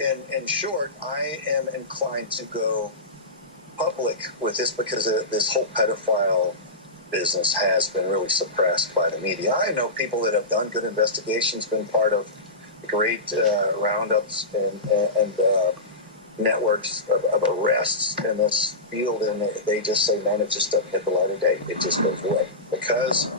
in short, I am inclined to go public with this because this whole pedophile business has been really suppressed by the media. I know people that have done good investigations, been part of great roundups and networks of arrests in this field, and they just say, man, it just doesn't hit the light of day. It just goes away because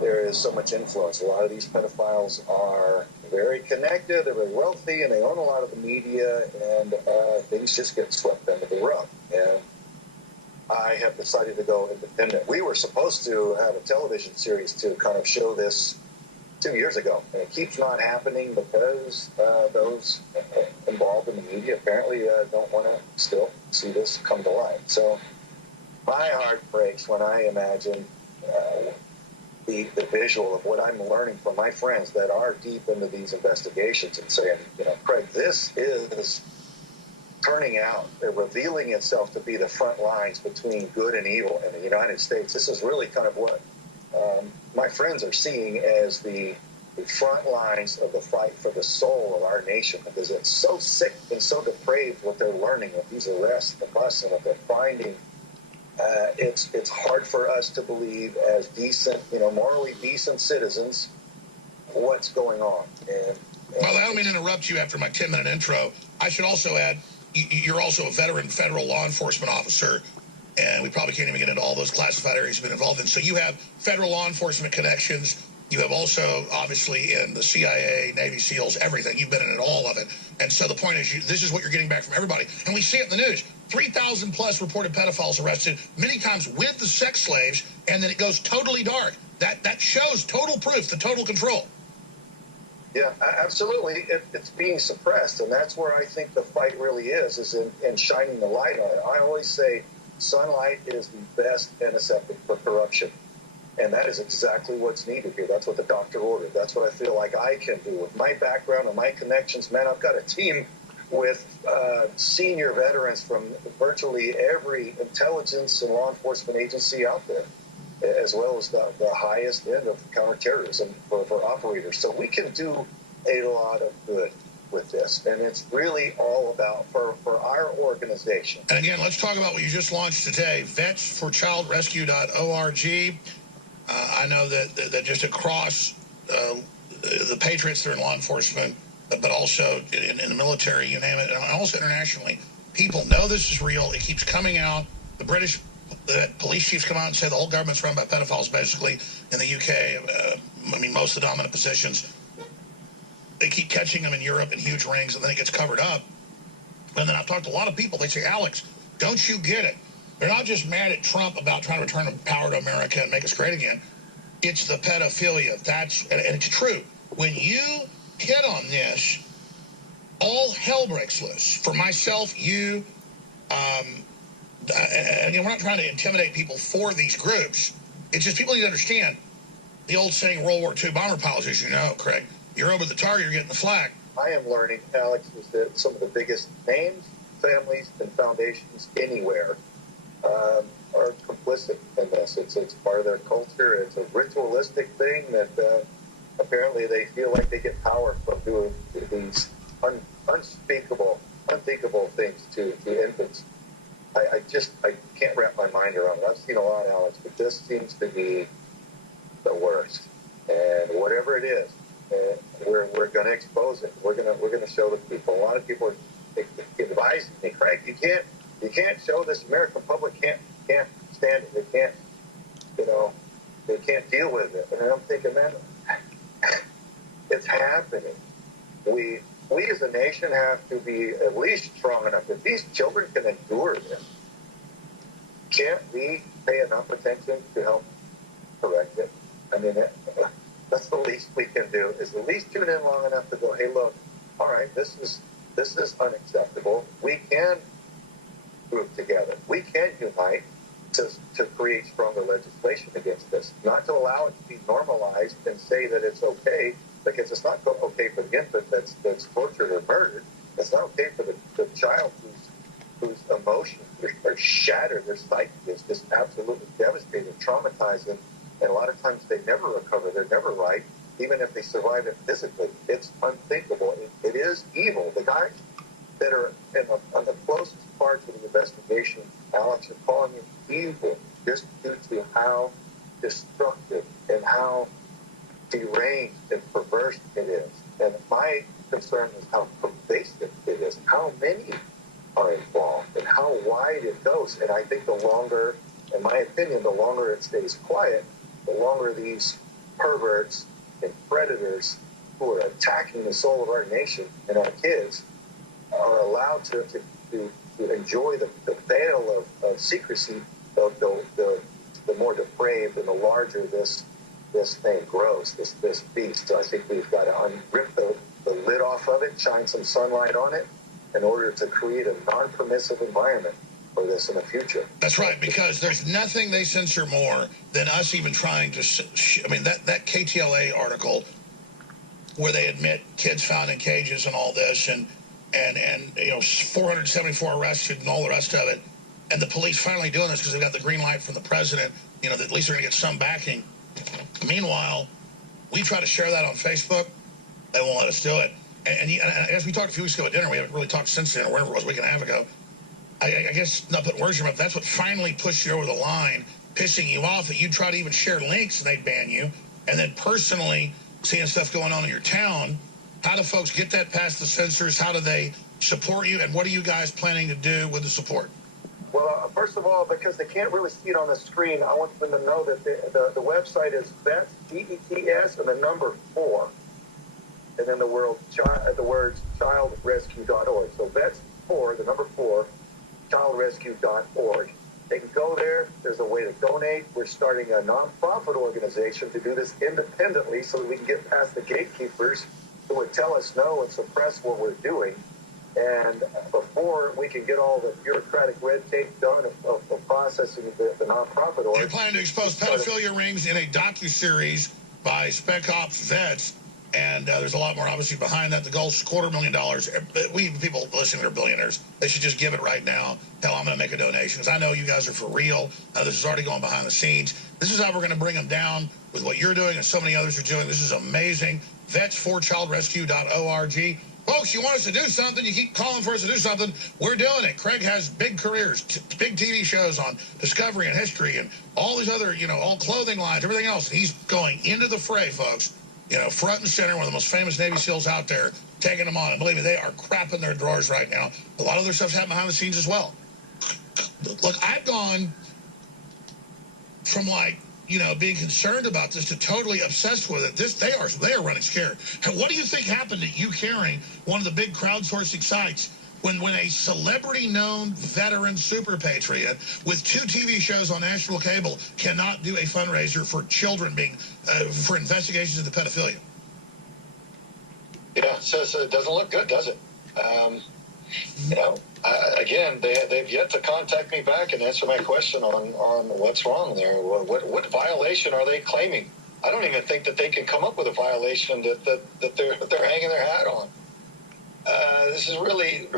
there is so much influence. A lot of these pedophiles are very connected, they're very wealthy, and they own a lot of the media, and things just get swept under the rug. And I have decided to go independent. We were supposed to have a television series to kind of show this 2 years ago, and it keeps not happening because those involved in the media apparently don't want to still see this come to light. So my heart breaks when I imagine the visual of what I'm learning from my friends that are deep into these investigations and saying, Craig, this is turning out, revealing itself to be the front lines between good and evil in the United States. This is really kind of what my friends are seeing as the front lines of the fight for the soul of our nation, because it's so sick and so depraved what they're learning with these arrests, the bus, and what they're finding. It's hard for us to believe as decent, morally decent citizens what's going on. Well, I don't mean to interrupt you after my 10-minute intro. I should also add, you're also a veteran federal law enforcement officer, and we probably can't even get into all those classified areas you've been involved in. So you have federal law enforcement connections. You have also, obviously, in the CIA, Navy SEALs, everything. You've been in all of it. And so the point is, this is what you're getting back from everybody. And we see it in the news. 3,000 plus reported pedophiles arrested, many times with the sex slaves, and then it goes totally dark. That shows total proof, the total control. Yeah, absolutely. It's being suppressed, and that's where I think the fight really is in shining the light on it. I always say sunlight is the best antiseptic for corruption, and that is exactly what's needed here. That's what the doctor ordered. That's what I feel like I can do with my background and my connections. Man, I've got a team with senior veterans from virtually every intelligence and law enforcement agency out there, as well as the highest end of counterterrorism for operators. So we can do a lot of good with this, and it's really all about for our organization. And again, let's talk about what you just launched today, vetsforchildrescue.org. I know that just across the patriots that are in law enforcement, but also in the military, you name it, and also internationally, people know this is real. It keeps coming out. The British police chiefs come out and say the whole government's run by pedophiles, basically, in the UK. Most of the dominant positions. They keep catching them in Europe in huge rings, and then it gets covered up. And then I've talked to a lot of people. They say, Alex, don't you get it? They're not just mad at Trump about trying to return power to America and make us great again. It's the pedophilia. And it's true. When you hit on this, all hell breaks loose. For myself, you, again, we're not trying to intimidate people for these groups. It's just people need to understand the old saying, World War II bomber pilots, as you know, Craig. You're over the target, you're getting the flak. I am learning, Alex, is that some of the biggest names, families, and foundations anywhere are complicit in this. It's part of their culture. It's a ritualistic thing that apparently they feel like they get power from doing these unspeakable things to infants. I can't wrap my mind around it. I've seen a lot, Alex, but this seems to be the worst. And whatever it is, we're going to expose it. We're going to show the people. A lot of people are advising me, Craig, you can't show this. American public can't stand it. They can't deal with it. And I'm thinking, man, it's happening. We as a nation have to be at least strong enough that these children can endure this. Can't we pay enough attention to help correct it? That's the least we can do, is at least tune in long enough to go, hey, look, all right, this is unacceptable. We can group together. We can unite to create stronger legislation against this, not to allow it to be normalized and say that it's okay, because it's not okay for the infant that's tortured or murdered. It's not okay for the child whose emotions are shattered. Their psyche is just absolutely devastated, traumatized, and a lot of times they never recover. They're never right, even if they survive it physically. It's unthinkable. It is evil. The guys that are on the closest parts of the investigation, Alex, are calling it evil just due to how destructive and how deranged and perverse it is. And my concern is how pervasive it is, how many are involved, and how wide it goes. And I think the longer, in my opinion, the longer it stays quiet, the longer these perverts and predators who are attacking the soul of our nation and our kids are allowed to enjoy the veil of secrecy, the more depraved and the larger this thing grows, this beast. So I think we've got to rip the lid off of it, shine some sunlight on it, in order to create a non-permissive environment for this in the future. That's right, because there's nothing they censor more than us even trying to... I mean, that KTLA article where they admit kids found in cages and all this, and 474 arrested and all the rest of it, and the police finally doing this because they got the green light from the president, that at least they're going to get some backing. Meanwhile, we try to share that on Facebook. They won't let us do it. And as we talked a few weeks ago at dinner, we haven't really talked since then, or whatever it was, a week and a half ago. I guess, not putting words in your mouth, that's what finally pushed you over the line, pissing you off, that you'd try to even share links and they'd ban you. And then personally seeing stuff going on in your town, how do folks get that past the censors? How do they support you? And what are you guys planning to do with the support? Well, first of all, because they can't really see it on the screen, I want them to know that the website is VETS, VETS, and the number 4. And then the words childrescue.org. So VETS 4, the number 4, childrescue.org. They can go there. There's a way to donate. We're starting a nonprofit organization to do this independently so that we can get past the gatekeepers who would tell us no and suppress what we're doing. And before we can get all the bureaucratic red tape done of processing the nonprofit org. You're planning to expose pedophilia rings in a docuseries by Spec Ops vets. And there's a lot more, obviously, behind that. The goal's $250,000. We people listening are billionaires. They should just give it right now. Hell, I'm going to make a donation. I know you guys are for real. This is already going behind the scenes. This is how we're going to bring them down with what you're doing and so many others are doing. This is amazing. Vets4childrescue.org. Folks, you want us to do something, you keep calling for us to do something, we're doing it. Craig has big careers, big TV shows on Discovery and History and all these other, all clothing lines, everything else. He's going into the fray, folks. Front and center, one of the most famous Navy SEALs out there, taking them on. And believe me, they are crapping their drawers right now. A lot of their stuff's happening behind the scenes as well. Look, I've gone from being concerned about this to totally obsessed with it. They are running scared. And what do you think happened to You Caring, one of the big crowdsourcing sites, when a celebrity-known veteran super patriot with 2 TV shows on national cable cannot do a fundraiser for children being for investigations into pedophilia? Yeah, so it doesn't look good, does it? Again, they've yet to contact me back and answer my question on what's wrong there. What violation are they claiming? I don't even think that they can come up with a violation that they're hanging their hat on. This is really,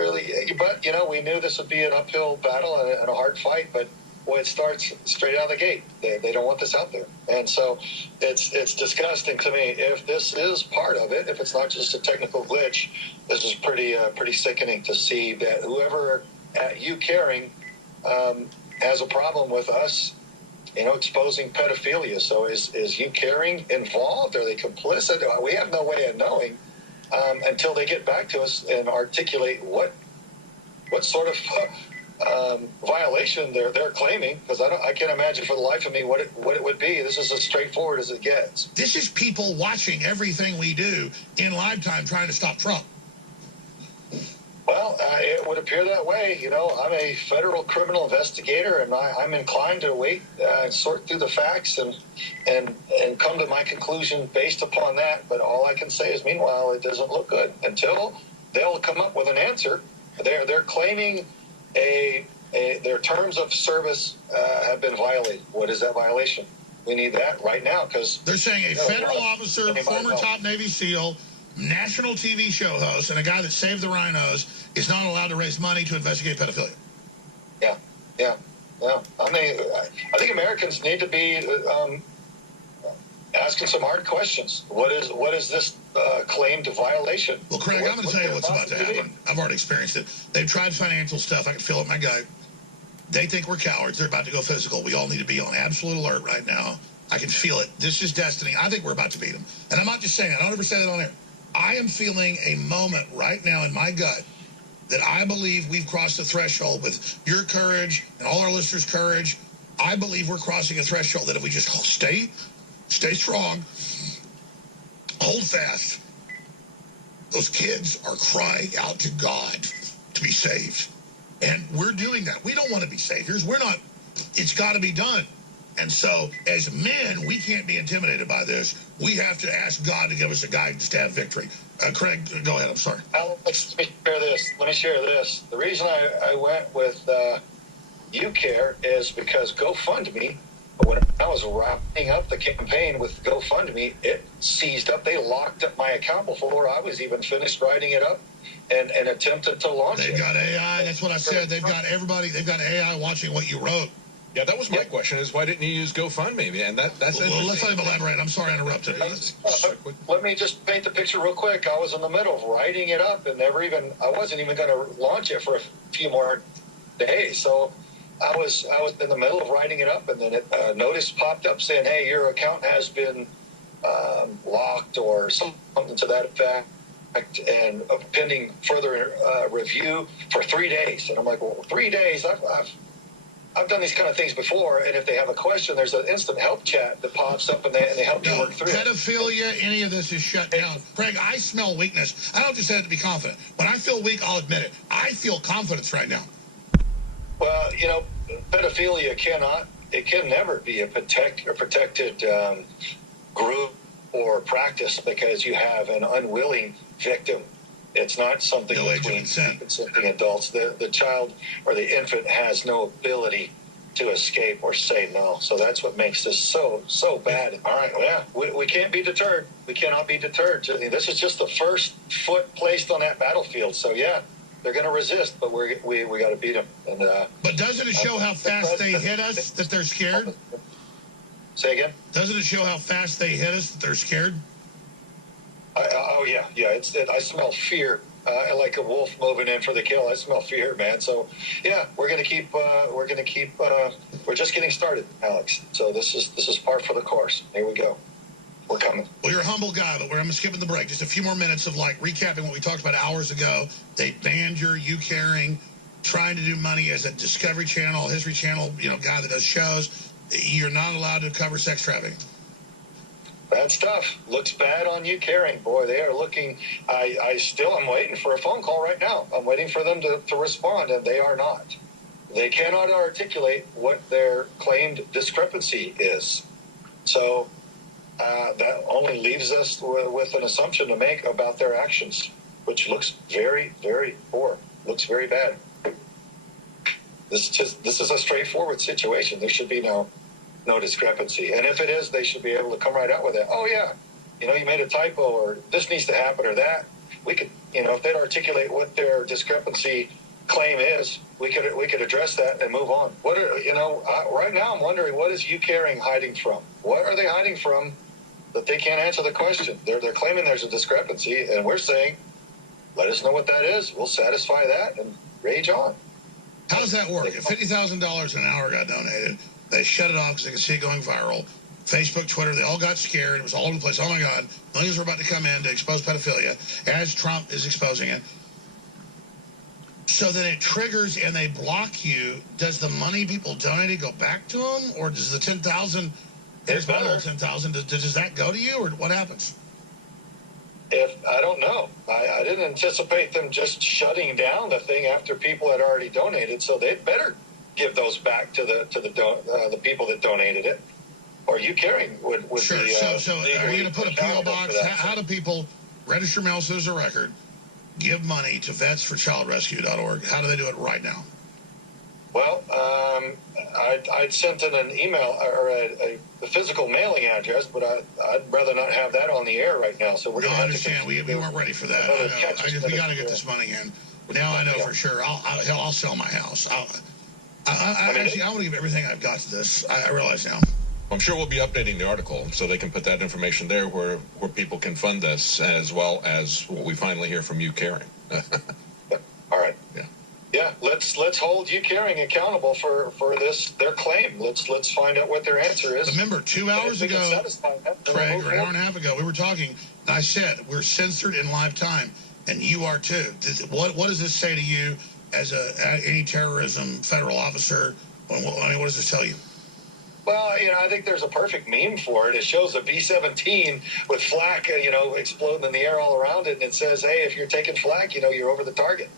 but we knew this would be an uphill battle and a hard fight, but boy, it starts straight out of the gate. They don't want this out there. And so it's disgusting to me. If this is part of it, if it's not just a technical glitch, this is pretty sickening to see that whoever at You Caring has a problem with us, exposing pedophilia. So is You Caring involved? Are they complicit? We have no way of knowing until they get back to us and articulate what sort of violation they're claiming, because I can't imagine for the life of me what it would be. This is as straightforward as it gets. This is people watching everything we do in live time trying to stop Trump. Well, it would appear that way. I'm a federal criminal investigator, and I'm inclined to wait and sort through the facts and come to my conclusion based upon that. But all I can say is, meanwhile, it doesn't look good until they'll come up with an answer. They're claiming their terms of service have been violated. What is that violation? We need that right now, because they're saying a federal officer, former top Navy SEAL, national TV show host, and a guy that saved the rhinos is not allowed to raise money to investigate pedophilia. Yeah. I think Americans need to be asking some hard questions. What is this claimed violation. Well, Craig, I'm going to tell you what's about to happen. I've already experienced it. They've tried financial stuff. I can feel it in my gut. They think we're cowards. They're about to go physical. We all need to be on absolute alert right now. I can feel it. This is destiny. I think we're about to beat them. And I'm not just saying that. I don't ever say that on air. I am feeling a moment right now in my gut that I believe we've crossed the threshold with your courage and all our listeners' courage. I believe we're crossing a threshold that if we just stay strong, hold fast, those kids are crying out to God to be saved. And we're doing that. We don't want to be saviors. We're not. It's got to be done. And so, as men, we can't be intimidated by this. We have to ask God to give us a guidance to have victory. Craig, go ahead. I'm sorry. Alex, let me share this. The reason I went with UCare is because GoFundMe, when I was wrapping up the campaign with GoFundMe, it seized up. They locked up my account before I was even finished writing it up and attempted to launch it. They've got AI. That's what I said. They've got everybody. They've got AI watching what you wrote. Yeah, that was my question, is why didn't you use GoFundMe? And that's interesting. Well, let's let him elaborate. I'm sorry I interrupted. Let me just paint the picture real quick. I was in the middle of writing it up and I wasn't even going to launch it for a few more days. So I was in the middle of writing it up, and then a notice popped up saying, hey, your account has been locked or something to that effect, and pending further review for 3 days. And I'm like, well, 3 days? I've done these kind of things before, and if they have a question, there's an instant help chat that pops up, and they help you work through it. Pedophilia, any of this is shut down. Craig, I smell weakness. I don't just have to be confident. When I feel weak, I'll admit it. I feel confidence right now. Well, pedophilia can never be a protected group or practice because you have an unwilling victim. It's not something between consenting adults. The child or the infant has no ability to escape or say no. So that's what makes this so bad. All right, yeah, we can't be deterred. We cannot be deterred. This is just the first foot placed on that battlefield. So yeah, they're going to resist, but we got to beat them. And but doesn't it show how fast they hit us that they're scared? Say again? Doesn't it show how fast they hit us that they're scared? Yeah. I smell fear, like a wolf moving in for the kill. I smell fear, man. So, yeah, we're just getting started, Alex. So this is par for the course. Here we go. We're coming. Well, you're a humble guy, but I'm skipping the break. Just a few more minutes of recapping what we talked about hours ago. They banned your UCaring, trying to do money as a Discovery Channel, History Channel, guy that does shows. You're not allowed to cover sex trafficking. Bad stuff. Looks bad on UCaring. Boy, they are looking. I'm waiting for a phone call right now. I'm waiting for them to respond, and they are not. They cannot articulate what their claimed discrepancy is. So that only leaves us with an assumption to make about their actions, which looks very, very poor. Looks very bad. This is a straightforward situation. There should be no discrepancy. And if it is, they should be able to come right out with it. Oh, yeah, you made a typo, or this needs to happen, or that. We could, if they'd articulate what their discrepancy claim is, we could address that and move on. Right now I'm wondering, what is UCaring hiding from? What are they hiding from that they can't answer the question? They're claiming there's a discrepancy, and we're saying, let us know what that is. We'll satisfy that and rage on. How does that work? If $50,000 an hour got donated, they shut it off because they could see it going viral. Facebook, Twitter, they all got scared. It was all over the place. Oh, my God. Millions were about to come in to expose pedophilia, as Trump is exposing it. So then it triggers and they block you. Does the money people donated go back to them? Or does the $10,000, there's my little $10,000, does that go to you? Or what happens? I don't know. I didn't anticipate them just shutting down the thing after people had already donated, so they'd better give those back to the people that donated it, or UCaring would sure. Be, so are you going to put a P.O. box? How do people register mail as a record, give money to vetsforchildrescue.org? How do they do it right now? Well, I'd sent in an email or a physical mailing address, but I'd rather not have that on the air right now. So we're going to understand. We weren't ready for that. We got to get this money in. Now I know for sure. I'll sell my house. I want to give everything I've got to this. I realize now. I'm sure we'll be updating the article so they can put that information there where people can fund this, as well as what we finally hear from you, Caring. All right. Yeah. Yeah, let's hold you Caring accountable for their claim. Let's find out what their answer is. Remember, 2 hours ago, Craig, or an hour and a half ago, we were talking, and I said, we're censored in live time, and you are too. What does this say to you as a anti-terrorism federal officer? I mean, what does this tell you? Well, I think there's a perfect meme for it. It shows a B-17 with flak, exploding in the air all around it, and it says, hey, if you're taking flak, you're over the target.